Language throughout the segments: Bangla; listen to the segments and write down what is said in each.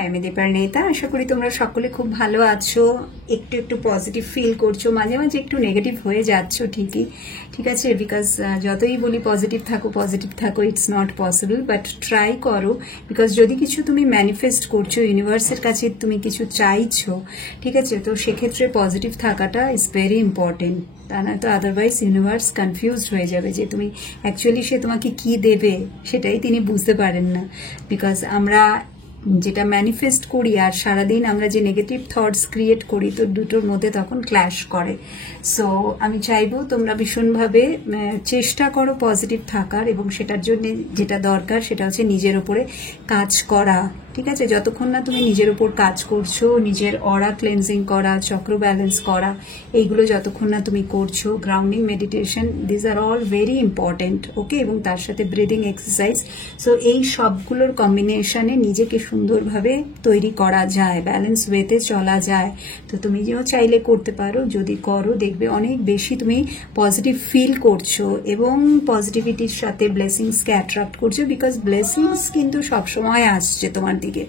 হাই, আমি দীপান্বিতা। আশা করি তোমরা সকলে খুব ভালো আছো, একটু একটু পজিটিভ ফিল করছো, মাঝে মাঝে একটু নেগেটিভ হয়ে যাচ্ছ, ঠিকই, ঠিক আছে। বিকজ যতই বলি পজিটিভ থাকো, it's not possible, but try করো। বিকজ যদি কিছু তুমি ম্যানিফেস্ট করছো, ইউনিভার্সের কাছে তুমি কিছু চাইছো, ঠিক আছে, তো সেক্ষেত্রে পজিটিভ থাকাটা ইজ ভেরি ইম্পর্টেন্ট। তা না তো আদারওয়াইজ ইউনিভার্স কনফিউজড হয়ে যাবে যে তুমি অ্যাকচুয়ালি সে তোমাকে কি দেবে সেটাই তিনি বুঝতে পারেন না। বিকজ আমরা যেটা ম্যানিফেস্ট করি আর সারাদিন আমরা যে নেগেটিভ থটস ক্রিয়েট করি, তো দুটোর মধ্যে তখন ক্ল্যাশ করে। সো আমি চাইবো তোমরা ভীষণভাবে চেষ্টা করো পজিটিভ থাকার, এবং সেটার জন্য যেটা দরকার সেটা হচ্ছে নিজের উপরে কাজ করা, ঠিক আছে। যতক্ষণ না তুমি নিজের উপর কাজ করছো, নিজের অরা ক্লেন্সিং করা, চক্র ব্যালেন্স করা, এইগুলো যতক্ষণ না তুমি করছো, grounding meditation, this are all very important, okay. এবং তার সাথে ব্রিদিং এক্সারসাইজ। সো এই সবগুলোর কম্বিনেশনে নিজেকে সুন্দরভাবে তৈরি করা যায়, ব্যালেন্স ওয়েতে চলা যায়। তো তুমি যেও চাইলে করতে পারো, যদি করো দেখবে অনেক বেশি তুমি পজিটিভ ফিল করছো এবং পজিটিভিটির সাথে ব্লেসিংসকে অ্যাট্রাক্ট করছো। বিকজ ব্লেসিংস কিন্তু সবসময় আসছে তোমার দিকে,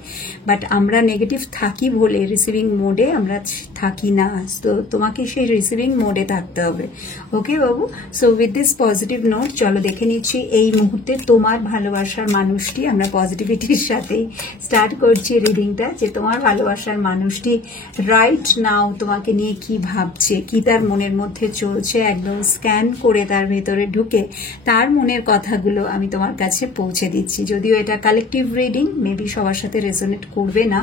বাট আমরা নেগেটিভ থাকি বলে রিসিভিং মোডে আমরা থাকি না। তো তোমাকে সেই রিসিভিং মোডে থাকতে হবে, ওকে বাবু। So with this positive note চলো দেখে নিচ্ছি এই মুহূর্তে তোমার ভালোবাসার মানুষটি, আমরা পজিটিভিটির সাথেই স্টার্ট করছি রিডিংটা, যে তোমার ভালোবাসার মানুষটি রাইট নাও তোমাকে নিয়ে কি ভাবছে, কি তার মনের মধ্যে চলছে, একদম স্ক্যান করে তার ভেতরে ঢুকে তার মনের কথাগুলো আমি তোমার কাছে পৌঁছে দিচ্ছি। যদিও এটা কালেকটিভ রিডিং, মেবি সবার সাথে রেজোনেট করবে না,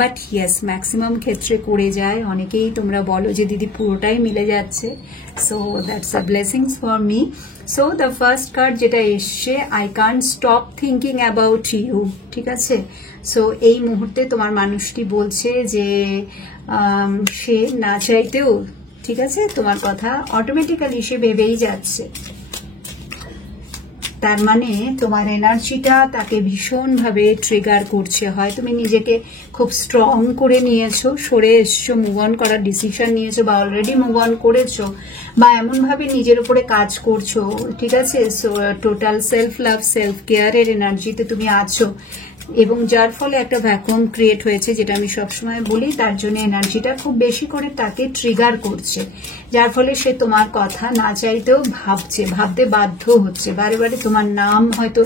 বাট ইয়েস ম্যাক্সিমাম ক্ষেত্রে করে যায়। অনেকেই তোমরা বলো যে দিদি পুরোটাই মিলে যাচ্ছে, so that's a blessings for me. So the first card যেটা এসছে, I can't stop thinking about you, ঠিক আছে। সো এই মুহূর্তে তোমার মানুষটি বলছে যে সে না চাইতেও, ঠিক আছে, তোমার কথা অটোমেটিক্যালি সে ভেবেই যাচ্ছে। তার মানে তোমার এনার্জিটা তাকে ভীষণভাবে ট্রিগার করছে। হয় তুমি নিজেকে খুব স্ট্রং করে নিয়েছো, সরে এসছো, মুভ অন করার ডিসিশন নিয়েছো, বা অলরেডি মুভ অন করেছো, বা এমনভাবে নিজের উপরে কাজ করছো, ঠিক আছে। So total self love, self কেয়ারের এনার্জিতে তুমি আছো, এবং যার ফলে একটা ভ্যাকুয়াম ক্রিয়েট হয়েছে, যেটা আমি সবসময় বলি, তার জন্য এনার্জিটা খুব বেশি করে তাকে ট্রিগার করছে, যার ফলে সে তোমার কথা না চাইতেও ভাবতে বাধ্য হচ্ছে। বারে বারে তোমার নাম হয়তো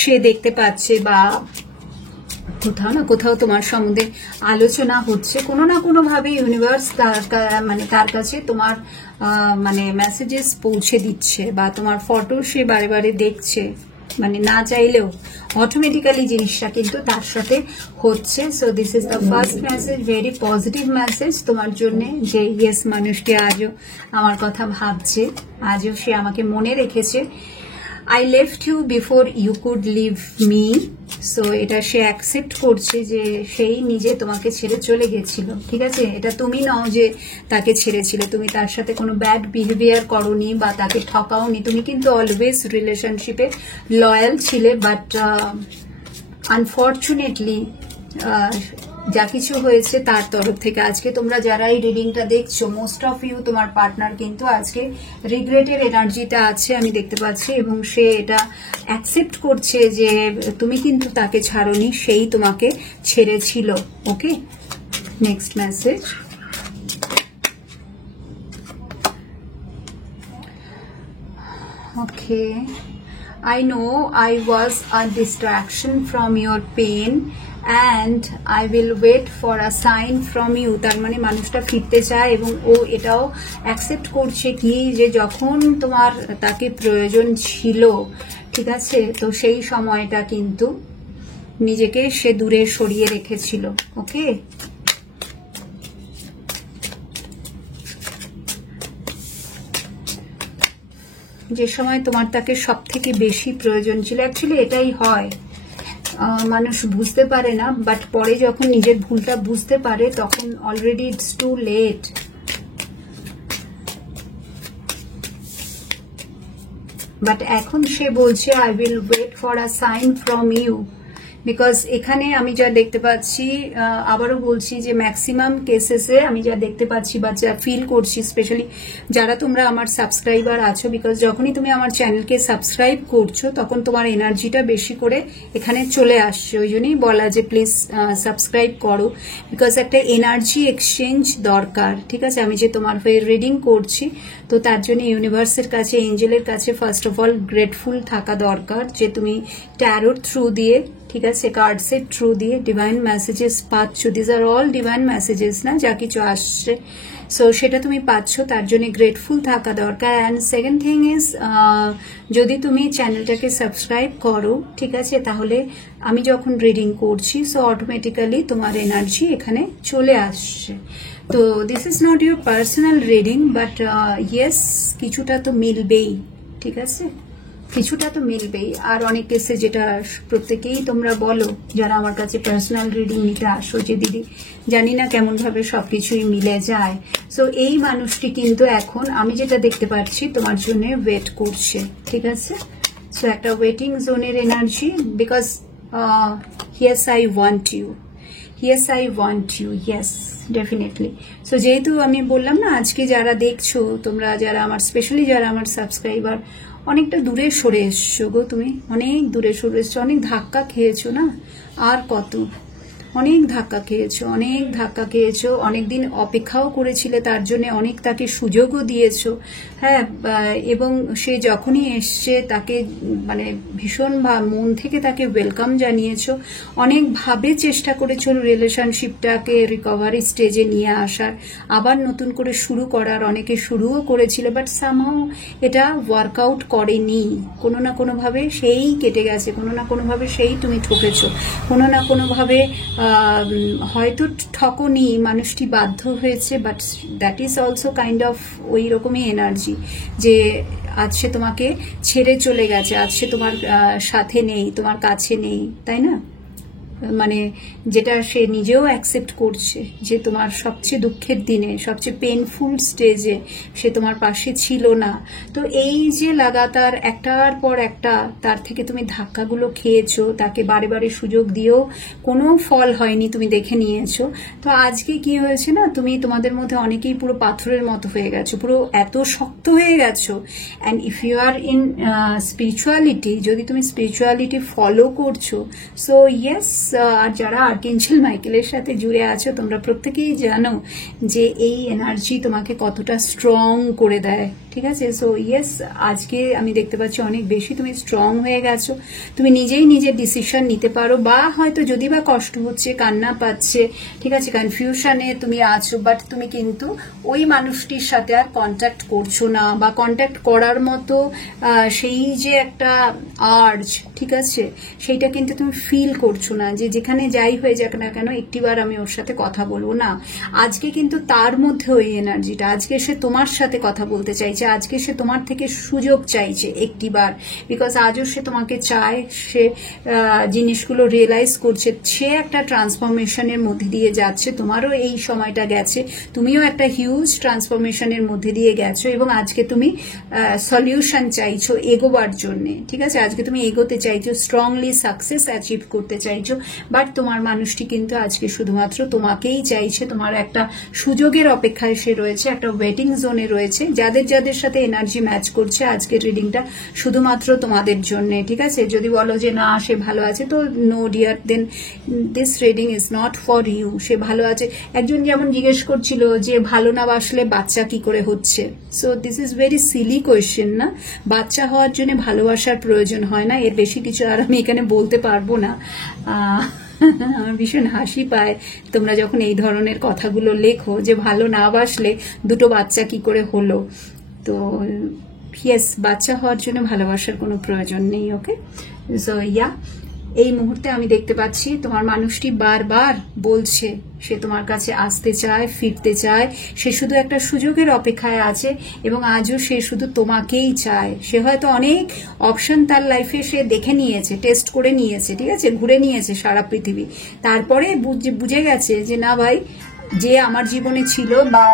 সে দেখতে পাচ্ছে, বা কোথাও না কোথাও তোমার সম্বন্ধে আলোচনা হচ্ছে, কোনো না কোনো ভাবে ইউনিভার্স তার কাছে তোমার মানে মেসেজেস পৌঁছে দিচ্ছে, বা তোমার ফটো সে বারে বারে দেখছে, মানে না চাইলেও অটোমেটিক্যালি জিনিসটা কিন্তু তার সাথে হচ্ছে। So this is the first message, very positive message তোমার জন্য, যে ইয়েস মানুষটি আজও আমার কথা ভাবছে, আজও সে আমাকে মনে রেখেছে। I left you before you could leave me. So এটা সে অ্যাকসেপ্ট করছে যে সেই নিজে তোমাকে ছেড়ে চলে গেছিল, ঠিক আছে। এটা তুমি নও যে তাকে ছেড়েছিলে, তুমি তার সাথে কোনো ব্যাড বিহেভিয়ার করোনি বা তাকে ঠকাওনি, তুমি কিন্তু অলওয়েজ রিলেশনশিপে লয়াল ছিলে। বাট আনফর্চুনেটলি যা কিছু হয়েছে তার তরফ থেকে, আজকে তোমরা যারা এই রিডিংটা দেখছো, মোস্ট অফ ইউ তোমার পার্টনার কিন্তু আজকে রিগ্রেটের এনার্জিটা আছে আমি দেখতে পাচ্ছি, এবং সে এটা অ্যাকসেপ্ট করছে যে তুমি কিন্তু তাকে ছাড়োনি, সেই তোমাকে ছেড়েছিল, okay. Next message, okay. I know I was a distraction from your pain and I will wait for a sign from you. তার মানে মানুষটা ফিরতে চায়, এবং ও এটাও অ্যাকসেপ্ট করছে কি, যে যখন তোমার তাকে প্রয়োজন ছিল, ঠিক আছে, তো সেই সময়টা কিন্তু নিজেকে সে দূরে সরিয়ে রেখেছিল, ওকে। যে সময় তোমার তাকে সব থেকে বেশি প্রয়োজন ছিল, অ্যাকচুয়ালি এটাই হয়, মানুষ বুঝতে পারে না, বাট পরে যখন নিজের ভুলটা বুঝতে পারে তখন already it's too late. But এখন সে বলছে I will wait for a sign from you, because এখানে আমি যা দেখতে পাচ্ছি, আবারও বলছি যে ম্যাক্সিমাম কেসেসে আমি যা দেখতে পাচ্ছি বা যা ফিল করছি, স্পেশালি যারা তোমরা আমার সাবস্ক্রাইবার আছো, বিকজ যখনই তুমি আমার চ্যানেলকে সাবস্ক্রাইব করছো তখন তোমার এনার্জিটা বেশি করে এখানে চলে আসছে। ওই জন্যই বলা যে প্লিজ সাবস্ক্রাইব করো, বিকজ একটা এনার্জি এক্সচেঞ্জ দরকার। ঠিক আছে, আমি যে তোমার হয়ে রিডিং করছি, তো তার জন্য ইউনিভার্সের কাছে, এঞ্জেলের কাছে ফার্স্ট অফ অল গ্রেটফুল থাকা দরকার যে তুমি ট্যারোর থ্রু দিয়ে, ঠিক আছে, কার্ডসের থ্রু দিয়ে ডিভাইন মেসেজেস পাচ্ছ। This are all divine messages না, যা কিছু আসছে সো সেটা তুমি পাচ্ছ, তার জন্য গ্রেটফুল থাকা দরকার। অ্যান্ড সেকেন্ড থিং ইজ, যদি তুমি চ্যানেলটাকে সাবস্ক্রাইব করো, ঠিক আছে, তাহলে আমি যখন রিডিং করছি সো অটোমেটিক্যালি তোমার এনার্জি এখানে চলে আসছে। তো this is not your personal reading, but yes কিছুটা তো মিলবেই, ঠিক আছে, কিছুটা তো মিলবেই। আর অনেক কেসে যেটা প্রত্যেকেই তোমরা বলো যারা আমার কাছে পার্সোনাল রিডিং নিতে আসো, যে দিদি জানি না কেমন ভাবে সবকিছুই মিলে যায়। সো এই মানুষটি কিন্তু এখন আমি যেটা দেখতে পাচ্ছি তোমার জন্য ওয়েট করছে, ঠিক আছে। সো একটা ওয়েটিং জোনের energy, because yes I want you, yes I want you, yes definitely. So যেহেতু আমি বললাম না, আজকে যারা দেখছো তোমরা, যারা আমার স্পেশালি যারা আমার সাবস্ক্রাইবার, অনেকটা দূরে সরে এসছো গো, তুমি অনেক দূরে সরে এসছো, অনেক ধাক্কা খেয়েছো না, আর কত, অনেক ধাক্কা খেয়েছো, অনেক ধাক্কা খেয়েছো, অনেকদিন অপেক্ষাও করেছিলে তার জন্য, অনেক তাকে সুযোগও দিয়েছো, হ্যাঁ, এবং সে যখনই এসছে তাকে মানে ভীষণ মন থেকে তাকে ওয়েলকাম জানিয়েছো, অনেকভাবে চেষ্টা করেছো রিলেশনশিপটাকে রিকভারি স্টেজে নিয়ে আসার, আবার নতুন করে শুরু করার, অনেকে শুরুও করেছিল, বাট সামহাউ এটা ওয়ার্কআউট করেনি, কোনো না কোনোভাবে সেই কেটে গেছে, কোনো না কোনোভাবে সেই তুমি ঠকেছো, কোনো না কোনোভাবে হয়তো ঠকনি, মানুষটি বাধ্য হয়েছে, but that is also kind of ওই রকমই এনার্জি যে আজ সে তোমাকে ছেড়ে চলে গেছে, আজ সে তোমার সাথে নেই, তোমার কাছে নেই, তাই না, মানে যেটা সে নিজেও অ্যাকসেপ্ট করছে যে তোমার সবচেয়ে দুঃখের দিনে, সবচেয়ে পেনফুল স্টেজে সে তোমার পাশে ছিল না। তো এই যে লাগাতার একটার পর একটা তার থেকে তুমি ধাক্কাগুলো খেয়েছো, তাকে বারে বারে সুযোগ দিয়েও কোনো ফল হয়নি, তুমি দেখে নিয়েছো। তো আজকে কি হয়েছে না, তুমি তোমাদের মধ্যে অনেকেই পুরো পাথরের মতো হয়ে গেছো, পুরো এত শক্ত হয়ে গেছো। And if you are in spirituality, যদি তুমি স্পিরিচুয়ালিটি ফলো করছো, সো ইয়েস, আর যারা আর্কএঞ্জেল মাইকেলের সাথে জুড়ে আছো তোমরা প্রত্যেকেই জানো যে এই এনার্জি তোমাকে কতটা স্ট্রং করে দেয়, ঠিক আছে। সো ইয়েস, আজকে আমি দেখতে পাচ্ছি অনেক বেশি তুমি স্ট্রং হয়ে গেছো, তুমি নিজেই নিজের ডিসিশন নিতে পারো, বা হয়তো যদি বা কষ্ট হচ্ছে, কান্না পাচ্ছে, ঠিক আছে, কনফিউশনে তুমি আছো, বাট তুমি কিন্তু ওই মানুষটির সাথে আর কন্ট্যাক্ট করছো না, বা কন্ট্যাক্ট করার মতো সেই যে একটা আর্জ, ঠিক আছে, সেইটা কিন্তু তুমি ফিল করছো না, যে যেখানে যাই হয়ে যাক না কেন একটিবার আমি ওর সাথে কথা বলবো না। আজকে কিন্তু তার মধ্যে ওই এনার্জিটা, আজকে সে তোমার সাথে কথা বলতে চাইছে, আজকে সে তোমার থেকে সুযোগ চাইছে একটিবার, বিকজ আজও সে তোমাকে চায়, সে জিনিসগুলো রিয়েলাইজ করছে, সে একটা ট্রান্সফরমেশনের মধ্যে দিয়ে যাচ্ছে, তোমারও এই সময়টা গেছে, তুমিও একটা হিউজ ট্রান্সফরমেশনের মধ্যে দিয়ে গেছো, এবং আজকে তুমি সলিউশন চাইছো এগোবার জন্য, ঠিক আছে, আজকে তুমি এগোতে চাইছো, স্ট্রংলি সাকসেস অ্যাচিভ করতে চাইছো, বাট তোমার মানুষটি কিন্তু আজকে শুধুমাত্র তোমাকেই চাইছে, তোমার একটা সুযোগের অপেক্ষায় সে রয়েছে, একটা ওয়েটিং জোনে রয়েছে। যাদের যাদের সাথে এনার্জি ম্যাচ করছে আজকের রিডিংটা শুধুমাত্র তোমাদের জন্য, ঠিক আছে। যদি বলো যে না সে ভালো আছে, তো no dear, then this reading is not for you. সে ভালো আছে, একজন যেমন জিজ্ঞেস করছিল যে ভালো না বাসলে বাচ্চা কি করে হচ্ছে, so this is very silly question না, বাচ্চা হওয়ার জন্য ভালোবাসার প্রয়োজন হয় না, এর বেশি কিছু আর আমি এখানে বলতে পারবো না। আমার ভীষণ হাসি পায় তোমরা যখন এই ধরনের কথাগুলো লেখো যে ভালো না বাসলে দুটো বাচ্চা কি করে হলো। তো ইয়েস, বাচ্চা হওয়ার জন্য ভালোবাসার কোনো প্রয়োজন নেই, ওকে। সো ইয়া, এই মুহূর্তে আমি দেখতে পাচ্ছি তোমার মানুষটি বারবার বলছে সে তোমার কাছে আসতে চায়, ফিরতে চায়, সে শুধু একটা সুযোগের অপেক্ষায় আছে, এবং আজও সে শুধু তোমাকেই চায়। সে হয়তো অনেক অপশন তার লাইফে সে দেখে নিয়েছে, টেস্ট করে নিয়েছে, ঠিক আছে, ঘুরে নিয়েছে সারা পৃথিবী, তারপরে বুঝে গেছে যে না ভাই, যে আমার জীবনে ছিল বা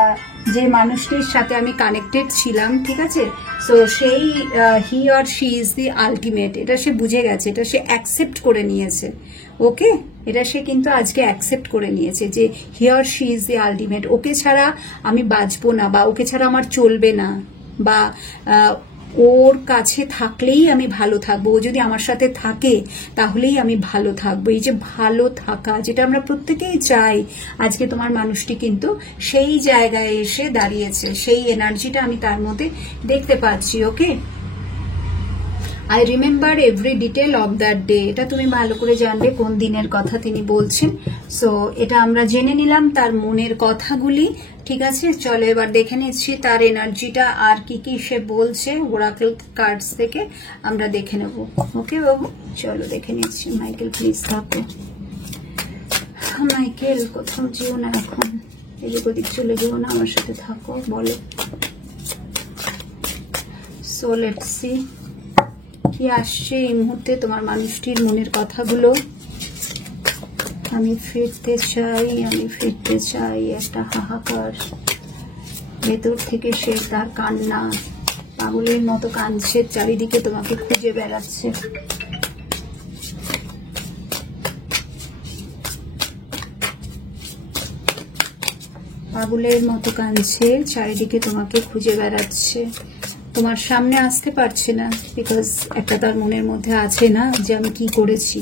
যে মানুষটির সাথে আমি কানেক্টেড ছিলাম, ঠিক আছে, সো সেই হি or she is the ultimate, এটা সে বুঝে গেছে, এটা সে অ্যাকসেপ্ট করে নিয়েছে। ওকে, এটা সে কিন্তু আজকে অ্যাকসেপ্ট করে নিয়েছে যে he or she is the ultimate, ওকে ছাড়া আমি বাঁচবো না, বা ওকে ছাড়া আমার চলবে না, বা ওর কাছে থাকলেই আমি ভালো থাকবো, ও যদি আমার সাথে থাকে তাহলেই আমি ভালো থাকবো। এই যে ভালো থাকা, যেটা আমরা প্রত্যেকেই চাই, আজকে তোমার মানুষটি কিন্তু সেই জায়গায় এসে দাঁড়িয়েছে, সেই এনার্জিটা আমি তার মধ্যে দেখতে পাচ্ছি। Okay, I remember every detail of that day, এটা তুমি ভালো করে জানবে কোন দিনের কথা তিনি বলছেন। সো এটা আমরা জেনে নিলাম তার মনের কথাগুলি, ঠিক আছে। চলো এবার দেখে নিচ্ছি তার এনার্জিটা আর কি কি সে বলছে ওরাকেল কার্ডস থেকে আমরা দেখে নেব। ওকে বাবু, চলো দেখে নিচ্ছি। মাইকেল প্লিজ থাকো। মাইকেল কোথাও যেও না এখন, এদিক ওদিক চলে যেও না, আমার সাথে থাকো, বলো। সো লেটস সি কি আসছে এই মুহূর্তে তোমার মানুষটির মনের কথাগুলো। আমি ফিরতে চাই, আমি ফিরতে চাই, একটা হাহাকার ভেতর থেকে সে, তার কান্না পাগলের মতো কাঁদছে, চারিদিকে তোমাকে খুঁজে বেড়াচ্ছে। পাগলের মতো কাঁদছে, চারিদিকে তোমাকে খুঁজে বেড়াচ্ছে, তোমার সামনে আসতে পারছে না, বিকজ একটা তার মনের মধ্যে আছে না যে আমি কি করেছি,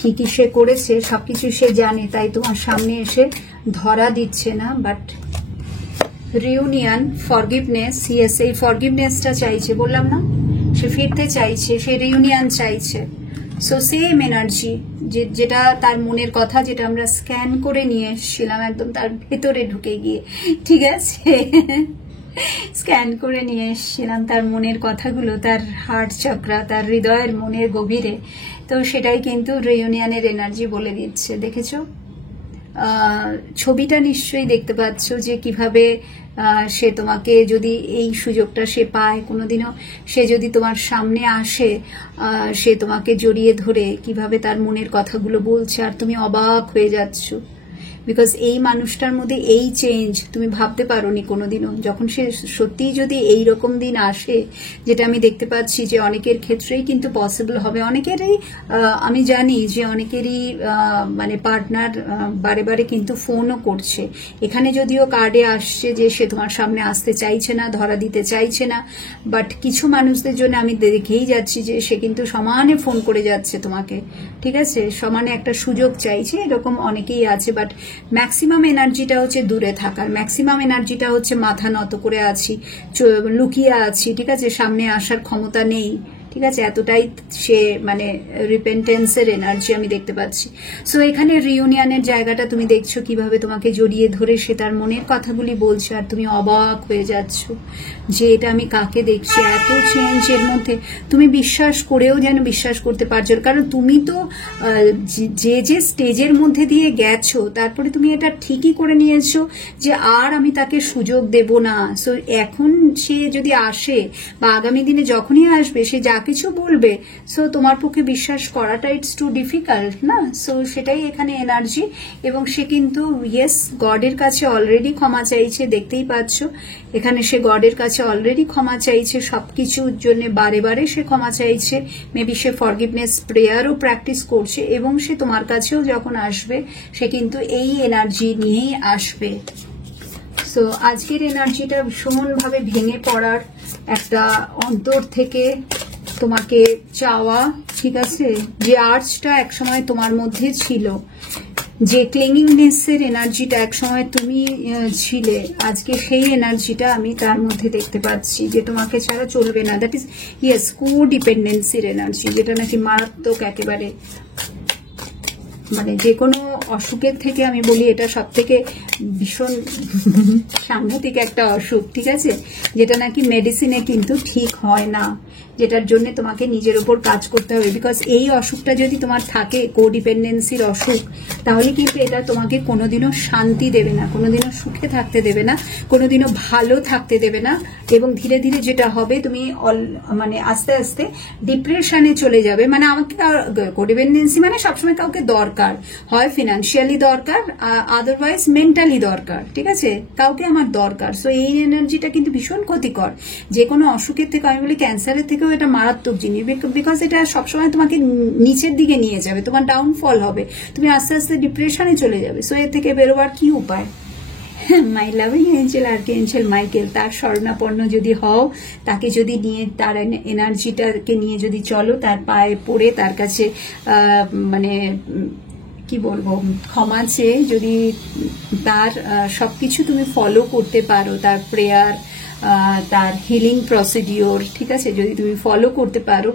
কি কি সে করেছে সবকিছু সে জানে, তাই তোমার সামনে এসে ধরা দিচ্ছে না। বাট রিউনিয়ন, ফরগিভনেস, ইয়েস, এই ফরগিভনেসটা চাইছে, বললাম না, সে ফিরতে চাইছে, সে রিউনিয়ন চাইছে। সো সেম এনার্জি যেটা তার মনের কথা, যেটা আমরা স্ক্যান করে নিয়ে এসেছিলাম একদম তার ভেতরে ঢুকে গিয়ে, ঠিক আছে, স্ক্যান করে নিয়ে এসেছিলাম তার মনের কথাগুলো, তার হার্ট চক্রা, তার হৃদয়ের মনের গভীরে। তো সেটাই কিন্তু রিউনিয়নের এনার্জি বলে দিচ্ছে। দেখেছো ছবিটা নিশ্চয়ই দেখতে পাচ্ছ যে কিভাবে সে তোমাকে, যদি এই সুযোগটা সে পায় কোনোদিনও, সে যদি তোমার সামনে আসে, সে তোমাকে জড়িয়ে ধরে কিভাবে তার মনের কথাগুলো বলছে, আর তুমি অবাক হয়ে যাচ্ছ, বিকজ এই মানুষটার মধ্যে এই চেঞ্জ তুমি ভাবতে পারোনি কোনোদিনও। যখন সে সত্যিই যদি এই রকম দিন আসে, যেটা আমি দেখতে পাচ্ছি যে অনেকের ক্ষেত্রেই কিন্তু পসিবল হবে, অনেকেরই আমি জানি যে অনেকেরই মানে পার্টনার বারে বারে কিন্তু ফোনও করছে। এখানে যদিও কার্ডে আসছে যে সে তোমার সামনে আসতে চাইছে না, ধরা দিতে চাইছে না, বাট কিছু মানুষদের জন্য আমি দেখেই যাচ্ছি যে সে কিন্তু সমানে ফোন করে যাচ্ছে তোমাকে, ঠিক আছে, সমানে একটা সুযোগ চাইছে, এরকম অনেকেই আছে। বাট ম্যাক্সিমাম এনার্জিটা হচ্ছে দূরে থাকার, ম্যাক্সিমাম এনার্জিটা হচ্ছে মাথা নত করে আছি, লুকিয়ে আছি, ঠিক আছে, সামনে আসার ক্ষমতা নেই, ঠিক আছে, এতটাই সে মানে রিপেন্টেন্সের এনার্জি আমি দেখতে পাচ্ছি। সো এখানে রিউনিয়নের জায়গাটা তুমি দেখছো কিভাবে তোমাকে জড়িয়ে ধরে সে তার মনের কথাগুলি বলছে, আর তুমি অবাক হয়ে যাচ্ছ যে এটা আমি কাকে দেখছি, এত চেঞ্জ এর মধ্যে। তুমি বিশ্বাস করেও যেন বিশ্বাস করতে পারছো, কারণ তুমি তো যে যে স্টেজের মধ্যে দিয়ে গেছো, তারপরে তুমি এটা ঠিকই করে নিয়েছো যে আর আমি তাকে সুযোগ দেব না। সো এখন সে যদি আসে বা আগামী দিনে যখনই আসবে, সে যা কিছু বলবে, সো তোমার পক্ষে বিশ্বাস করাটা ইটস টু ডিফিকাল্ট না। সো সেটাই এখানে এনার্জি। এবং সে কিন্তু ইয়েস গডের কাছে অলরেডি ক্ষমা চাইছে, দেখতেই পাচ্ছ এখানে সে গডের কাছে অলরেডি ক্ষমা চাইছে, সবকিছুর জন্য বারে বারে সে ক্ষমা চাইছে। মেবি সে ফরগিভনেস প্রেয়ারও প্র্যাকটিস করছে, এবং সে তোমার কাছেও যখন আসবে সে কিন্তু এই এনার্জি নিয়েই আসবে। সো আজকের এনার্জিটা ভীষণভাবে ভেঙে পড়ার একটা অন্তর থেকে তোমাকে চাওয়া, ঠিক আছে, যে আর্চটা একসময় তোমার মধ্যে ছিল, যে ক্লিংইংনেসের এনার্জিটা একসময় তুমি ছিলে, আজকে সেই এনার্জিটা আমি তার মধ্যে দেখতে পাচ্ছি যে তোমাকে ছাড়া চলবে না। দ্যাট ইজ ইয়েস কো-ডিপেন্ডেন্সির এনার্জি, যেটা নাকি মারাত্মক একেবারে, মানে যে কোনো অসুখের থেকে আমি বলি এটা সব থেকে ভীষণ সাংঘাতিক একটা অসুখ, ঠিক আছে, যেটা নাকি মেডিসিনে কিন্তু ঠিক হয় না। যেটার জন্য তোমাকে নিজের উপর কাজ করতে হবে। বিকজ এই অসুখটা যদি তোমার থাকে, কোডিপেন্ডেন্সির অসুখ, তাহলে কিন্তু এটা তোমাকে কোনোদিনও শান্তি দেবে না, কোনোদিনও সুখে থাকতে দেবে না, কোনোদিনও ভালো থাকতে দেবে না। এবং ধীরে ধীরে যেটা হবে, তুমি মানে আস্তে আস্তে ডিপ্রেশনে চলে যাবে। মানে আমাকে কোডিপেন্ডেন্সি মানে সবসময় কাউকে দরকার হয়, ফিনান্সিয়ালি দরকার, আদারওয়াইজ মেন্টালি দরকার, ঠিক আছে, কাউকে আমার দরকার। সো এই এনার্জিটা কিন্তু ভীষণ ক্ষতিকর। যে কোনো অসুখের থেকে, আমি বলি ক্যান্সারের থেকেও এটা মারাত্মক জিনিস, বিকজ এটা সবসময় তোমাকে নিচের দিকে নিয়ে যাবে, তোমার ডাউনফল হবে, তুমি আস্তে আস্তে ডিপ্রেশনে চলে যাবে। সো এর থেকে বেরোবার কি উপায়? মাই লাভিং এঞ্জেল আর্কএঞ্জেল মাইকেল, তার শরণাপন্ন যদি হও, তাকে যদি নিয়ে, তার এনার্জিটাকে নিয়ে যদি চলো, তার পায়ে পড়ে তার কাছে মানে কি বলবো, ক্ষমা চেয়ে যদি তার সবকিছু তুমি ফলো করতে পারো, তার প্রেয়ার, তার হিলিং প্রসিডিওর, ঠিক আছে, যদি তুমি ফলো করতে পারো,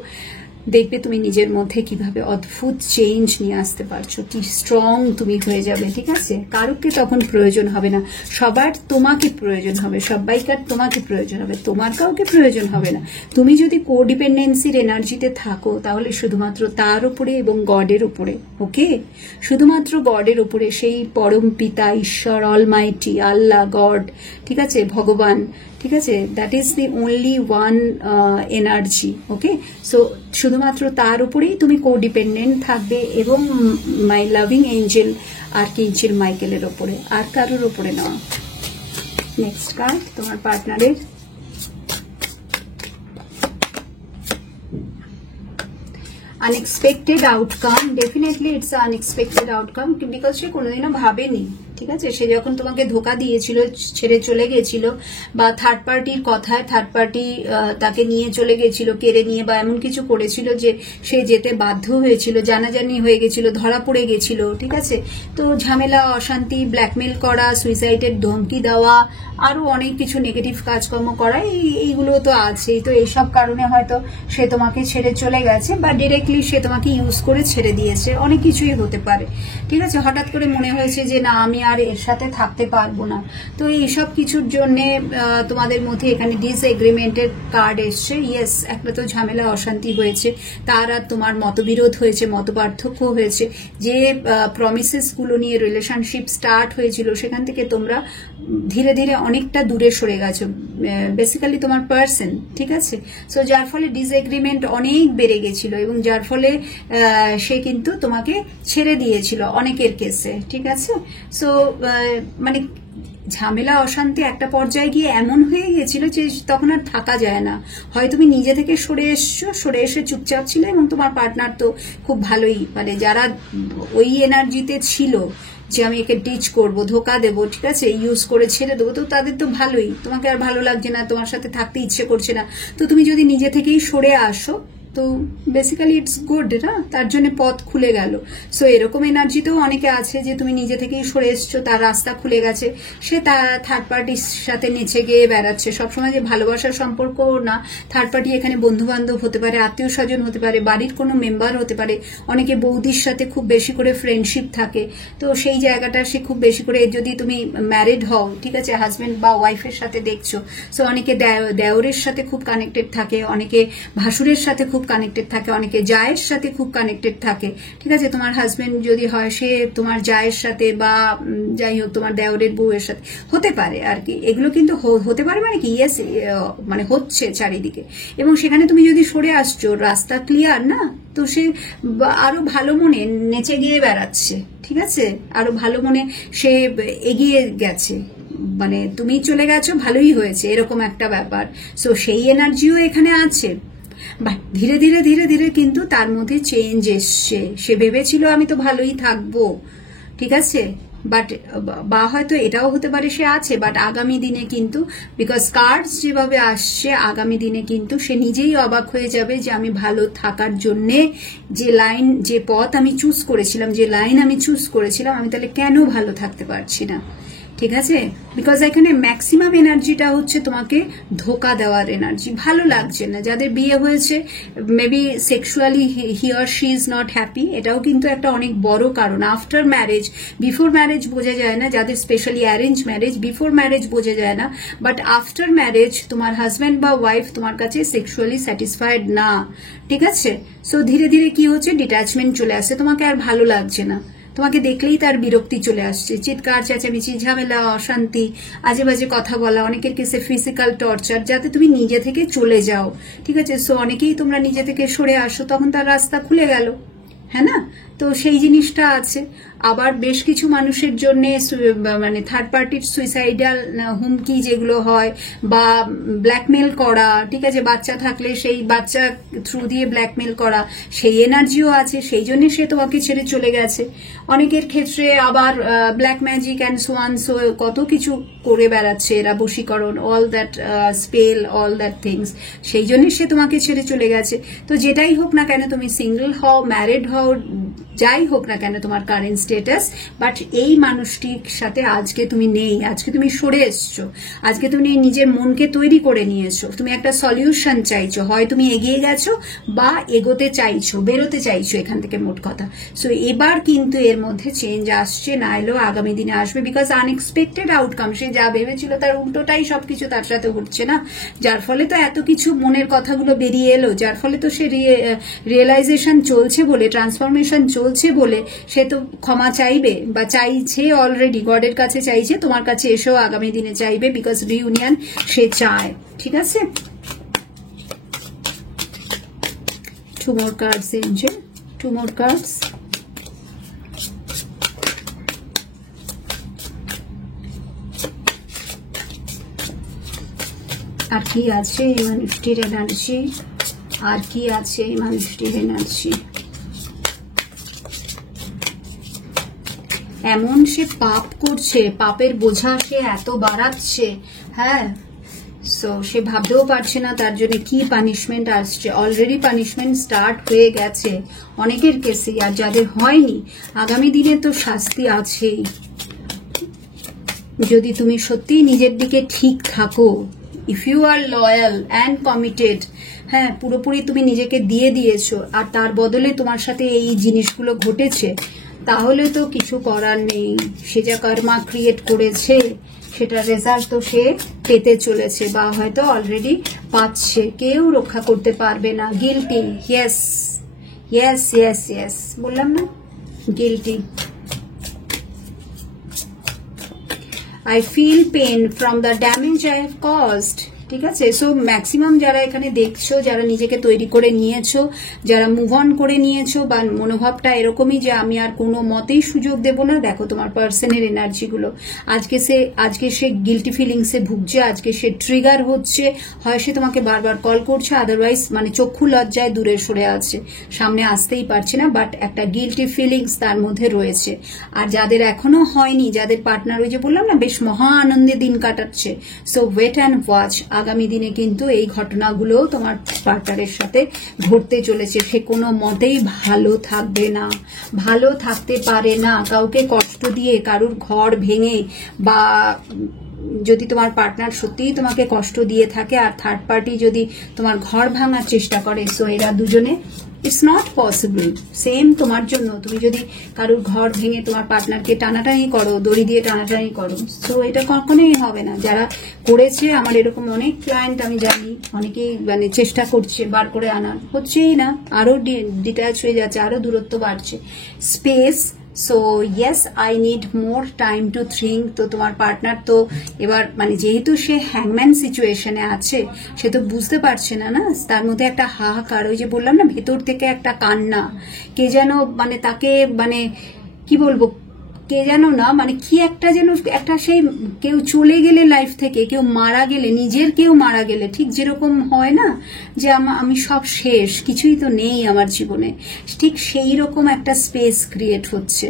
দেখবে তুমি নিজের মধ্যে কিভাবে অদ্ভুত চেঞ্জ নিয়ে আসতে পারছো, কি স্ট্রং তুমি হয়ে যাবে, ঠিক আছে। কারোকে তখন প্রয়োজন হবে না, সবার তোমাকে প্রয়োজন হবে, সবাইকার তোমাকে প্রয়োজন হবে, তোমার কাউকে প্রয়োজন হবে না। তুমি যদি কোডিপেন্ডেন্সির এনার্জিতে থাকো, তাহলে শুধুমাত্র তার উপরে এবং গডের উপরে, ওকে, শুধুমাত্র গডের উপরে, সেই পরম পিতা, ঈশ্বর, অলমাইটি, আল্লাহ, গড, ঠিক আছে, ভগবান, ঠিক আছে, that is the only one energy, okay. So শুধুমাত্র তার উপরেই তুমি কোডিপেন্ডেন্ট থাকবে, এবং মাই লাভিং এঞ্জেল আর্কএঞ্জেল মাইকেলের ওপরে, আর কারোর ওপরে নয়। নেক্সট কার্ড তোমার পার্টনারের। Unexpected outcome, definitely it's unexpected outcome, because সে কোনোদিনও ভাবেনি, ঠিক আছে, সে যখন তোমাকে ধোকা দিয়েছিল, ছেড়ে চলে গেছিল, বা থার্ড পার্টির কথায় থার্ড পার্টি তাকে নিয়ে চলে গেছিল, কেড়ে নিয়ে, বা এমন কিছু করেছিল যে সে যেতে বাধ্য হয়েছিল, জানাজানি হয়ে গেছিল, ধরা পড়ে গেছিল, ঠিক আছে। তো ঝামেলা, অশান্তি, ব্ল্যাকমেল করা, সুইসাইডের ধমকি দেওয়া, আরো অনেক কিছু নেগেটিভ কাজকর্ম করা, এইগুলো তো আছেই। তো এইসব কারণে হয়তো সে তোমাকে ছেড়ে চলে গেছে, বা ডিরেক্টলি সে তোমাকে ইউজ করে ছেড়ে দিয়েছে, অনেক কিছুই হতে পারে, ঠিক আছে। হঠাৎ করে মনে হয়েছে যে না, আমি আর এর সাথে থাকতে পারবো না। তো এইসব কিছুর জন্য তোমাদের মধ্যে এখানে ডিসএগ্রিমেন্টের কার্ড এসছে। ইয়েস, একটা তো ঝামেলা, অশান্তি হয়েছে, তার আর তোমার মতবিরোধ হয়েছে, মতপার্থক্য হয়েছে। যে প্রমিসেস গুলো নিয়ে রিলেশনশিপ স্টার্ট হয়েছিল, সেখান থেকে তোমরা ধীরে ধীরে অনেকটা দূরে সরে গেছো, বেসিক্যালি তোমার পার্সন, ঠিক আছে। সো যার ফলে ডিসএগ্রিমেন্ট অনেক বেড়ে গেছিল, এবং যার ফলে সে কিন্তু তোমাকে ছেড়ে দিয়েছিল অনেকের কেসে, ঠিক আছে। সো মানে ঝামেলা, অশান্তি একটা পর্যায়ে গিয়ে এমন হয়ে গেছিল যে তখন আর থাকা যায় না। হয় তুমি নিজে থেকে সরে এসছো, সরে এসে চুপচাপ ছিল, এবং তোমার পার্টনার তো খুব ভালোই, মানে যারা ওই এনার্জিতে ছিল যে আমি একে টিচ করব, ধোকা দেবো, ঠিক আছে, ইউজ করে ছেড়ে দেবো, তো তাদের তো ভালোই, তোমাকে আর ভালো লাগছে না, তোমার সাথে থাকতে ইচ্ছে করছে না। তো তুমি যদি নিজে থেকেই সরে আসো, তো বেসিক্যালি ইটস গুড না, তার জন্য পথ খুলে গেল। সো এরকম এনার্জিতেও অনেকে আছে যে তুমি নিজে থেকেই সরে এসছো, তার রাস্তা খুলে গেছে, সে তার থার্ড পার্টির সাথে নেচে গিয়ে বেড়াচ্ছে। সবসময় যে ভালোবাসার সম্পর্ক না, থার্ড পার্টি এখানে বন্ধু বান্ধব হতে পারে, আত্মীয় স্বজন হতে পারে, বাড়ির কোনো মেম্বার হতে পারে, অনেকে বৌদির সাথে খুব বেশি করে ফ্রেন্ডশিপ থাকে। তো সেই জায়গাটা সে খুব বেশি করে, যদি তুমি ম্যারিড হও, ঠিক আছে, হাজবেন্ড বা ওয়াইফের সাথে দেখছো, সো অনেকে দেওরের সাথে খুব কানেক্টেড থাকে, অনেকে ভাসুরের সাথে খুব কানেক্টেড থাকে, অনেকে জায়ের সাথে খুব কানেক্টেড থাকে, ঠিক আছে। তোমার হাজবেন্ড যদি হয়, সে তোমার জায়ের সাথে, বা যাই হোক তোমার দেওরের বউয়ের সাথে হতে পারে আর কি। এগুলো কিন্তু হতে পারে, মানে কি, ইয়েস, মানে হচ্ছে চারিদিকে। এবং সেখানে তুমি যদি সরে আসছো, রাস্তা ক্লিয়ার না, তো সে আরো ভালো মনে নেচে গিয়ে বেড়াচ্ছে, ঠিক আছে, আরো ভালো মনে সে এগিয়ে গেছে, মানে তুমি চলে গেছো, ভালোই হয়েছে, এরকম একটা ব্যাপার। সো সেই এনার্জিও এখানে আছে। বাট ধীরে ধীরে ধীরে ধীরে কিন্তু তার মধ্যে চেঞ্জ এসছে। সে ভেবেছিল আমি তো ভালোই থাকবো, ঠিক আছে, বাট বা হয়তো এটাও হতে পারে সে আছে, বাট আগামী দিনে কিন্তু, বিকজ কার্ডস যেভাবে আসছে, আগামী দিনে কিন্তু সে নিজেই অবাক হয়ে যাবে যে আমি ভালো থাকার জন্যে যে লাইন, যে পথ আমি চুজ করেছিলাম, যে লাইন আমি চুজ করেছিলাম, আমি তাহলে কেন ভালো থাকতে পারছি না, ঠিক আছে, বিকজ এখানে ম্যাক্সিমাম এনার্জিটা হচ্ছে তোমাকে ধোকা দেওয়ার এনার্জি, ভালো লাগছে না। যাদের বিয়ে হয়েছে maybe sexually he or she is not happy, এটাও কিন্তু একটা অনেক বড় কারণ। আফটার ম্যারেজ, বিফোর ম্যারেজ বোঝা যায় না, যাদের specially arrange marriage, before marriage বোঝা যায় না, বাট আফটার ম্যারেজ তোমার হাজব্যান্ড বা ওয়াইফ তোমার কাছে সেক্সুয়ালি স্যাটিসফাইড না, ঠিক আছে। সো ধীরে ধীরে কি হচ্ছে, ডিট্যাচমেন্ট চলে আসছে, তোমাকে আর ভালো লাগছে না, তোমাকে দেখলেই তার বিরক্তি চলে আসছে, চিৎকার চেঁচামেচি, ঝামেলা, অশান্তি, আজে বাজে কথা বলা, অনেকের কেসে ফিজিক্যাল টর্চার, যাতে তুমি নিজে থেকে চলে যাও, ঠিক আছে। সো অনেকেই তোমরা নিজে থেকে সরে আসো, তখন তার রাস্তা খুলে গেল, হ্যাঁ না। তো সেই জিনিসটা আছে। আবার বেশ কিছু মানুষের জন্য মানে থার্ড পার্টির সুইসাইডাল হুমকি যেগুলো হয় বা ব্ল্যাকমেল করা, ঠিক আছে, বাচ্চা থাকলে সেই বাচ্চা থ্রু দিয়ে ব্ল্যাকমেল করা, সেই এনার্জিও আছে, সেই জন্য সে তোমাকে ছেড়ে চলে গেছে। অনেকের ক্ষেত্রে আবার black magic and so on, so কত কিছু করে বেড়াচ্ছে এরা, বশীকরণ, all that spell, all that things, সেই জন্য সে তোমাকে ছেড়ে চলে গেছে। তো যেটাই হোক না কেন, তুমি সিঙ্গেল হও, ম্যারিড হও, যাই হোক না কেন তোমার কারেন্ট স্টেটাস, বাট এই মানুষটির সাথে আজকে তুমি নেই, আজকে তুমি সরে এসছো, আজকে তুমি নিজের মনকে তৈরি করে নিয়েছো, তুমি একটা সলিউশন চাইছো, হয় তুমি এগিয়ে গেছো বা এগোতে চাইছো, বেরোতে চাইছো এখান থেকে, মোট কথা। সো এবার কিন্তু এর মধ্যে চেঞ্জ আসছে, না এলেও আগামী দিনে আসবে, বিকজ আনএক্সপেক্টেড আউটকাম, সে যা ভেবেছিল তার উল্টোটাই সবকিছু তার সাথে ঘটছে না, যার ফলে তো এত কিছু মনের কথাগুলো বেরিয়ে এলো, যার ফলে তো সে রিয়েলাইজেশন চলছে বলে, ট্রান্সফরমেশন চলছে বলে সে তো ক্ষমা চাইবে বা চাইছে অলরেডি, গডের কাছে চাইছে, তোমার কাছে এসেও আগামী দিনে চাইবে, বিকজ রিউনিয়ন সে চায়, ঠিক আছে। টু মোর কার্ডস এঞ্জেল, টু মোর কার্ডস। আর কি আছে এই মানুষটির এনার্জি, আর কি আছে এই মানুষটির এনার্জি। এমন সে পাপ করছে, পাপের বোঝা সে এত বাড়াচ্ছে, হ্যাঁ। সো সে ভাবতেও পারছে না তার জন্য কি পানিশমেন্ট আসছে, অলরেডি পানিশমেন্ট স্টার্ট হয়ে গেছে অনেকের কেসে, আর যাদের হয়নি আগামী দিনে তো শাস্তি আছেই, যদি তুমি সত্যি নিজের দিকে ঠিক থাকো, if you are loyal and committed, হ্যাঁ, পুরোপুরি তুমি নিজেকে দিয়ে দিয়েছো, আর তার বদলে তোমার সাথে এই জিনিসগুলো ঘটেছে, তাহলে তো কিছু করার নেই, সে যা কর্মা ক্রিয়েট করেছে সেটার রেজাল্ট তো সে পেতে চলেছে, বা হয়তো অলরেডি পাচ্ছে, কেউ রক্ষা করতে পারবে না। Guilty, yes yes yes yes, বললাম না, guilty. I feel pain from the damage I have caused, ঠিক আছে। সো ম্যাক্সিমাম যারা এখানে দেখছো, যারা নিজেকে তৈরি করে নিয়েছো, যারা মুভ অন করে নিয়েছো, বা মনোভাবটা এরকমই যে আমি আর কোনো মতেই সুযোগ দেব না, দেখো তোমার পার্সনের এনার্জিগুলো, আজকে সে গিলটি ফিলিংসে ভুগছে, আজকে সে ট্রিগার হচ্ছে, হয় সে তোমাকে বারবার কল করছে, আদারওয়াইজ মানে চক্ষু লজ্জায় দূরে সরে আছে, সামনে আসতেই পারছে না, বাট একটা গিলটি ফিলিংস তার মধ্যে রয়েছে। আর যাদের এখনো হয়নি, যাদের পার্টনার, ওই যে বললাম না, বেশ মহা আনন্দে দিন কাটাচ্ছে, সো ওয়েট অ্যান্ড ওয়াচ, আগামী দিনে কিন্তু এই ঘটনাগুলো তোমার পার্টনারের সাথে ঘটতে চলেছে। সে কোনো মতেই ভালো থাকবে না, ভালো থাকতে পারে না, কাউকে কষ্ট দিয়ে, কারুর ঘর ভেঙে, বা যদি তোমার পার্টনার সত্যিই তোমাকে কষ্ট দিয়ে থাকে আর থার্ড পার্টি যদি তোমার ঘর ভাঙার চেষ্টা করে, সো এরা দুজনে, ইটস নট পসিবল। সেম তোমার জন্য, তুমি যদি কারুর ঘর ভেঙে তোমার পার্টনারকে টানাটানি করো, দড়ি দিয়ে টানাটানি করো, সো এটা কখনোই হবে না। যারা করেছে, আমার এরকম অনেক ক্লায়েন্ট আমি জানি, অনেকেই মানে চেষ্টা করছে বার করে আনার, হচ্ছেই না, আরো ডিট্যাচ হয়ে যাচ্ছে, আরো দূরত্ব বাড়ছে। Space, so yes, I need more time to think. তো তোমার পার্টনার তো এবার মানে যেহেতু সে হ্যাংম্যান সিচুয়েশনে আছে, সে তো বুঝতে পারছে না, না, তার মধ্যে একটা হাহাকার, ওই যে বললাম না, ভেতর থেকে একটা কান্না, কে যেন মানে তাকে মানে কি বলবো, কে যেন না, মানে কি একটা যেন একটা, সেই কেউ চলে গেলে লাইফ থেকে, কেউ মারা গেলে, নিজের কেউ মারা গেলে ঠিক যেরকম হয় না যে আমি সব শেষ, কিছুই তো নেই আমার জীবনে, ঠিক সেই রকম একটা স্পেস ক্রিয়েট হচ্ছে,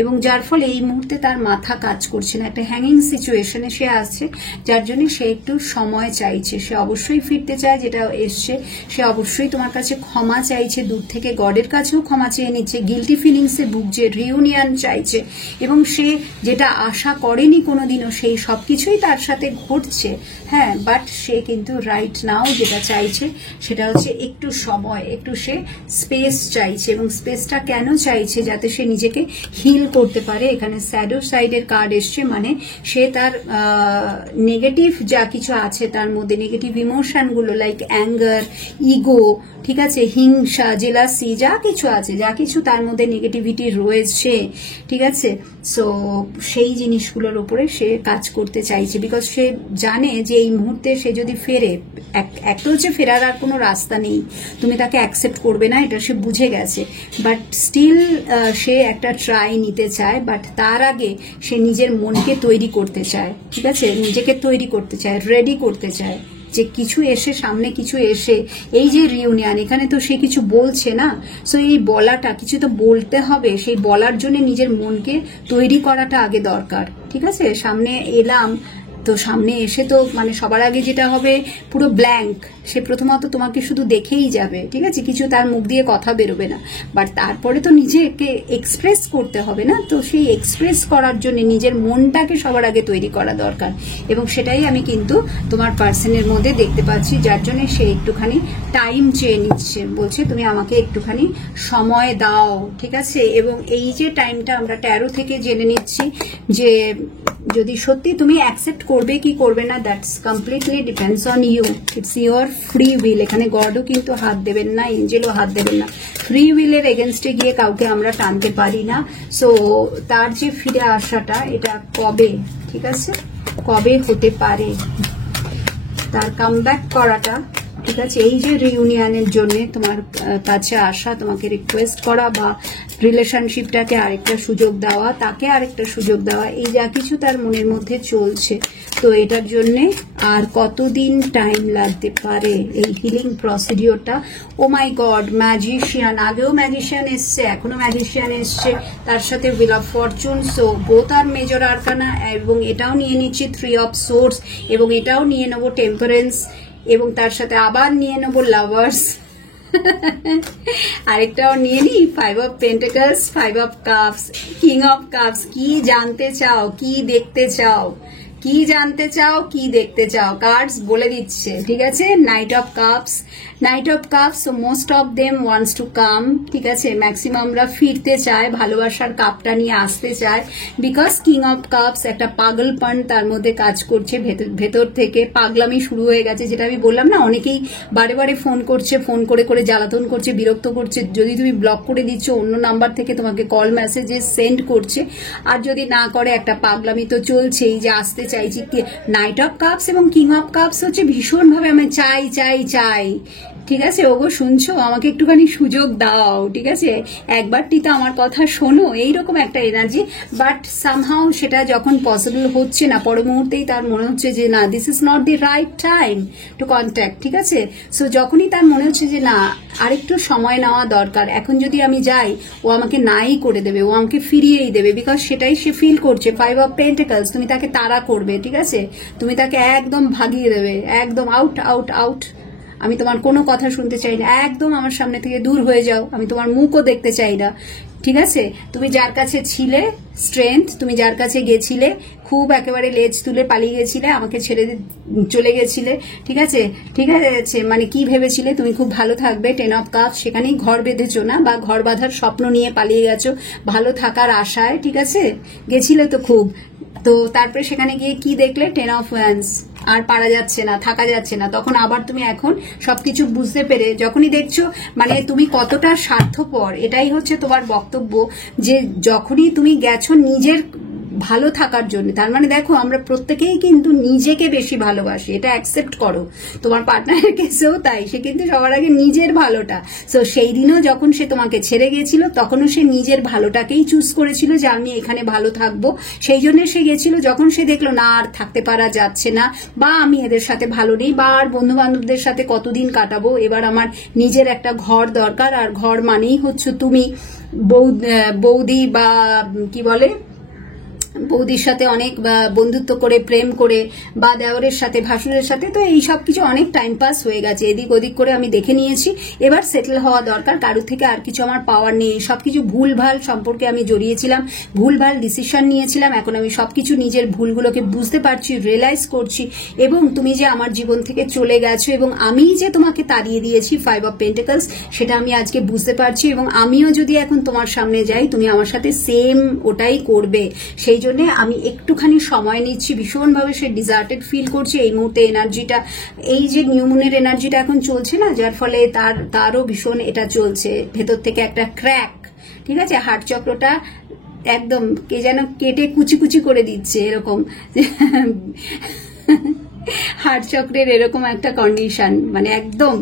এবং যার ফলে এই মুহূর্তে তার মাথা কাজ করছে না, একটা হ্যাঙ্গিং সিচুয়েশনে সে আছে, যার জন্য সে একটু সময় চাইছে। সে অবশ্যই ফিরতে চায়, যেটা এসছে, সে অবশ্যই তোমার কাছে ক্ষমা চাইছে, দূর থেকে গডের কাছেও ক্ষমা চেয়ে নিচ্ছে, গিলটি ফিলিংসে ভুগছে, রিউনিয়ন চাইছে, এবং সে যেটা আশা করেনি কোনোদিনও সেই সবকিছুই তার সাথে ঘটছে। হ্যাঁ, বাট সে কিন্তু রাইট নাও যেটা চাইছে সেটা হচ্ছে একটু সময়, একটু সে স্পেস চাইছে। এবং স্পেসটা কেন চাইছে? যাতে সে নিজেকে হিল করতে পারে। এখানে স্যাডো সাইডের কার্ড এসছে, মানে সে তার নেগেটিভ যা কিছু আছে তার মধ্যে, নেগেটিভ ইমোশনগুলো লাইক অ্যাঙ্গার, ইগো, ঠিক আছে, হিংসা, জেলাসি, যা কিছু আছে, যা কিছু তার মধ্যে নেগেটিভিটি রয়েছে, ঠিক আছে, সো সেই জিনিসগুলোর উপরে সে কাজ করতে চাইছে। বিকজ সে জানে যে এই মুহূর্তে সে যদি ফেরে, একটা হচ্ছে ফেরার আর কোনো রাস্তা নেই, তুমি তাকে অ্যাকসেপ্ট করবে না, এটা সে বুঝে গেছে। বাট স্টিল সে একটা ট্রাই নিতে চায়। বাট তার আগে সে নিজের মনকে তৈরি করতে চায়, ঠিক আছে, নিজেকে তৈরি করতে চায়, রেডি করতে চায় যে কিছু এসে, সামনে কিছু এসে, এই যে রিউনিয়ন, এখানে তো সে কিছু বলছে না, সো এই বলাটা, কিছু তো বলতে হবে, সেই বলার জন্য নিজের মনকে তৈরি করাটা আগে দরকার, ঠিক আছে। সামনে এলাম তো সামনে এসে তো মানে সবার আগে যেটা হবে পুরো ব্ল্যাঙ্ক, সে প্রথমত তোমাকে শুধু দেখেই যাবে, ঠিক আছে, কিছু তার মুখ দিয়ে কথা বেরোবে না। বাট তারপরে তো নিজেকে এক্সপ্রেস করতে হবে না, তো সেই এক্সপ্রেস করার জন্য নিজের মনটাকে সবার আগে তৈরি করা দরকার। এবং সেটাই আমি কিন্তু তোমার পার্সনের মধ্যে দেখতে পাচ্ছি, যার জন্য সে একটুখানি টাইম চেয়ে নিচ্ছে, বলছে তুমি আমাকে একটুখানি সময় দাও, ঠিক আছে। এবং এই যে টাইমটা আমরা 13 থেকে জেনে নিচ্ছি যে যদি সত্যি তুমি অ্যাকসেপ্ট করবে কি করবে না, that's completely depends on you, it's your free will. এখানে গডও কিন্তু হাত দেবেন না, এঞ্জেলও হাত দেবেন না। ফ্রি উইলের এগেনস্টে গিয়ে কাউকে আমরা টানতে পারি না। সো তার যে ফিরে আসাটা, এটা কবে, ঠিক আছে, কবে হতে পারে তার কামব্যাক করাটা, ঠিক আছে, এই যে রিউনিয়নের জন্য তোমার কাছে আসা, তোমাকে রিকোয়েস্ট করা বা রিলেশনশিপটাকে আরেকটা সুযোগ দেওয়া, তাকে আরেকটা সুযোগ দেওয়া, এই যা কিছু তার মনের মধ্যে চলছে, তো এটার জন্য আর কতদিন টাইম লাগতে পারে এই হিলিং প্রসিডিওরটা। ও মাই গড, ম্যাজিশিয়ান, আগেও ম্যাজিশিয়ান এসছে, এখনো ম্যাজিশিয়ান এসছে, তার সাথে wheel of fortune, so both are major arcana. এবং এটাও নিয়ে নিচ্ছি 3 অফ সোর্স, এবং এটাও নিয়ে নেবো টেম্পারেন্স, এবং তার সাথে আবার নিয়ে নেবো লাভার্স, আরেকটাও নিয়ে নি 5 of pentacles, 5 of cups, king of cups. কি জানতে চাও, কি দেখতে চাও, কি জানতে চাও, কি দেখতে চাও, কার্ডস বলে দিচ্ছে, ঠিক আছে। Knight of cups, knight of cups, so most of them wants to come, ঠিক আছে, ম্যাক্সিমামরা ফিরতে চায়, ভালোবাসার কাপটা নিয়ে আসতে চায়। বিকজ কিং অফ কাপস একটা পাগলপন তার মধ্যে কাজ করছে, ভেতর থেকে পাগলামি শুরু হয়ে গেছে, যেটা আমি বললাম না, অনেকেই বারে বারে ফোন করছে, ফোন করে করে জ্বালাতন করছে, বিরক্ত করছে। যদি তুমি ব্লক করে দিচ্ছ, অন্য নাম্বার থেকে তোমাকে কল মেসেজে সেন্ড করছে, আর যদি না করে একটা পাগলামি তো চলছেই, যে আসতে চাইছি। নাইট অফ কাপস এবং কিং অফ কাপস হচ্ছে ভীষণভাবে আমি চাই চাই চাই, ঠিক আছে। ওগো শুনছো, আমাকে একটুখানি সুযোগ দাও, ঠিক আছে, একবারটি তো আমার কথা শোনো, এইরকম একটা এনার্জি। বাট সামহাউ সেটা যখন পসিবল হচ্ছে না, পর মুহূর্তেই তার মনে হচ্ছে যে না, this is not the right time to contact, ঠিক আছে। সো যখনই তার মনে হচ্ছে যে না, আরেকটু সময় নেওয়া দরকার, এখন যদি আমি যাই ও আমাকে নাই করে দেবে, ও আমাকে ফিরিয়েই দেবে, বিকজ সেটাই সে ফিল করছে। 5 অফ পেন্টাকলস, তুমি তাকে তাড়া করবে, ঠিক আছে, তুমি তাকে একদম ভাগিয়ে দেবে, একদম আউট আউট আউট, আমি তোমার কোনো কথা শুনতে চাই না, একদম আমার সামনে থেকে দূর হয়ে যাও, আমি তোমার মুখও দেখতে চাই না, ঠিক আছে। তুমি যার কাছে ছিলে স্ট্রেংথ, তুমি যার কাছে গেছিলে খুব একেবারে লেজ তুলে পালিয়ে গেছিলে, আমাকে ছেড়ে চলে গেছিলে, ঠিক আছে, ঠিক আছে, মানে কি ভেবেছিলে তুমি খুব ভালো থাকবে, 10 অফ কাপস, সেখানেই ঘর বেঁধেছো না, বা ঘর বাঁধার স্বপ্ন নিয়ে পালিয়ে গেছো ভালো থাকার আশায়, ঠিক আছে, গেছিলে তো খুব। তো তারপরে সেখানে গিয়ে কি দেখলে, 10 অফ ওয়ান্স, আর পারা যাচ্ছে না, থাকা যাচ্ছে না। তখন আবার তুমি এখন সবকিছু বুঝতে পেরে যখনই দেখছো মানে তুমি কতটা স্বার্থপর, এটাই হচ্ছে তোমার বক্তব্য, যে যখনই তুমি গেছো নিজের ভালো থাকার জন্য, তার মানে দেখো আমরা প্রত্যেকেই কিন্তু নিজেকে বেশি ভালোবাসি, এটা অ্যাকসেপ্ট করো। তোমার পার্টনারের কেসেও তাই, সে কিন্তু সবার আগে নিজের ভালোটা। সো সেই দিনও যখন সে তোমাকে ছেড়ে গেছিল, তখনও সে নিজের ভালোটাকেই চুজ করেছিল, যে আমি এখানে ভালো থাকবো, সেই জন্য সে গেছিল। যখন সে দেখলো না আর থাকতে পারা যাচ্ছে না, বা আমি এদের সাথে ভালো নেই, বা আর বন্ধু বান্ধবদের সাথে কতদিন কাটাবো, এবার আমার নিজের একটা ঘর দরকার, আর ঘর মানেই হচ্ছে তুমি বৌদি বা কি বলে বৌদির সাথে অনেক বন্ধুত্ব করে, প্রেম করে, বা দেওরের সাথে, ভাসুরের সাথে, তো এই সব কিছু অনেক টাইম পাস হয়ে গেছে, এদিক ওদিক করে আমি দেখে নিয়েছি। এবার সেটেল হওয়া দরকার, কারোর থেকে আর কিছু আমার পাওয়ার নেই। সবকিছু ভুলভাল সম্পর্কে আমি জড়িয়েছিলাম, ভুলভাল ডিসিশন নিয়েছিলাম। এখন আমি সবকিছু নিজের ভুলগুলোকে বুঝতে পারছি, রিয়েলাইজ করছি, এবং তুমি যে আমার জীবন থেকে চলে গেছো এবং আমি যে তোমাকে তাড়িয়ে দিয়েছি, 5 অফ পেন্টিকলস, সেটা আমি আজকে বুঝতে পারছি। এবং আমিও যদি এখন তোমার সামনে যাই, তুমি আমার সাথে সেম ওটাই করবে। সেই জন্য আমি একটুখানি সময় নিচ্ছি, ভীষণভাবে সে ডিজার্টেড ফিল করছে এই মুহূর্তে। এনার্জিটা, এই যে নিউ মুনের এনার্জিটা এখন চলছে না, যার ফলে তারও ভীষণ এটা চলছে ভেতর থেকে একটা ক্র্যাক, ঠিক আছে। হার্ট চক্রটা একদম কে যেন কেটে কুচি কুচি করে দিচ্ছে, এরকম হার্ট চক্রের এরকম একটা কন্ডিশন, মানে একদম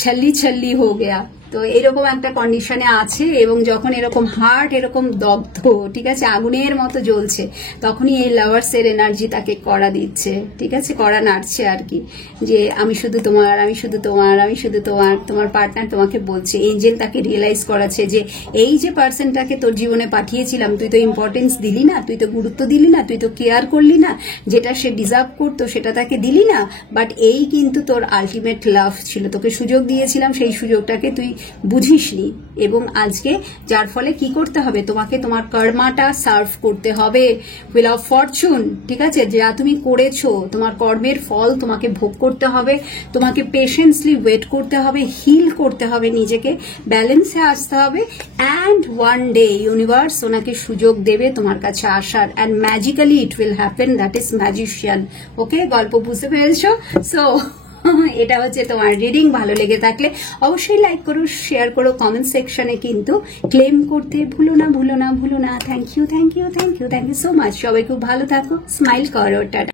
ছল্লি ছল্লি হো গেয়া। তো এরকম একটা কন্ডিশনে আছে, এবং যখন এরকম হার্ট এরকম দগ্ধ, ঠিক আছে, আগুনের মতো জ্বলছে, তখনই এই লাভার্সের এনার্জি তাকে কড়া দিচ্ছে, ঠিক আছে, কড়া নাড়ছে আর কি, যে আমি শুধু তোমার, আমি শুধু তোমার, আমি শুধু তোমার। তোমার পার্টনার তোমাকে বলছে, এঞ্জেল তাকে রিয়েলাইজ করাচ্ছে যে এই যে পার্সনটাকে তোর জীবনে পাঠিয়েছিলাম, তুই তো ইম্পর্টেন্স দিলি না, তুই তো গুরুত্ব দিলি না, তুই তো কেয়ার করলি না, যেটা সে ডিজার্ভ করতো সেটা তাকে দিলি না। বাট এই কিন্তু তোর আলটিমেট লাভ ছিল, তোকে সুযোগ দিয়েছিলাম, সেই সুযোগটাকে তুই বুঝিসনি। এবং আজকে যার ফলে কি করতে হবে, তোমাকে তোমার কর্মাটা সার্ভ করতে হবে, হুইল অফ ফরচুন, ঠিক আছে, যা তুমি করেছো, তোমার কর্মের ফল তোমাকে ভোগ করতে হবে, তোমাকে পেশেন্সলি ওয়েট করতে হবে, হিল করতে হবে, নিজেকে ব্যালেন্সে আসতে হবে, অ্যান্ড ওয়ান ডে ইউনিভার্স ওনাকে সুযোগ দেবে তোমার কাছে আসার, and magically it will happen, that is magician. Okay, গল্প বুঝতে পেরেছো? সো এটা হচ্ছে তোমার রিডিং। ভালো লেগে থাকলে অবশ্যই লাইক করো, শেয়ার করো, কমেন্ট সেকশনে কিন্তু ক্লেম করতে ভুলো না, ভুলো না, ভুলো না। Thank you, thank you, thank you, thank you so much. সবাই খুব ভালো থাকো, স্মাইল করো, টাটা।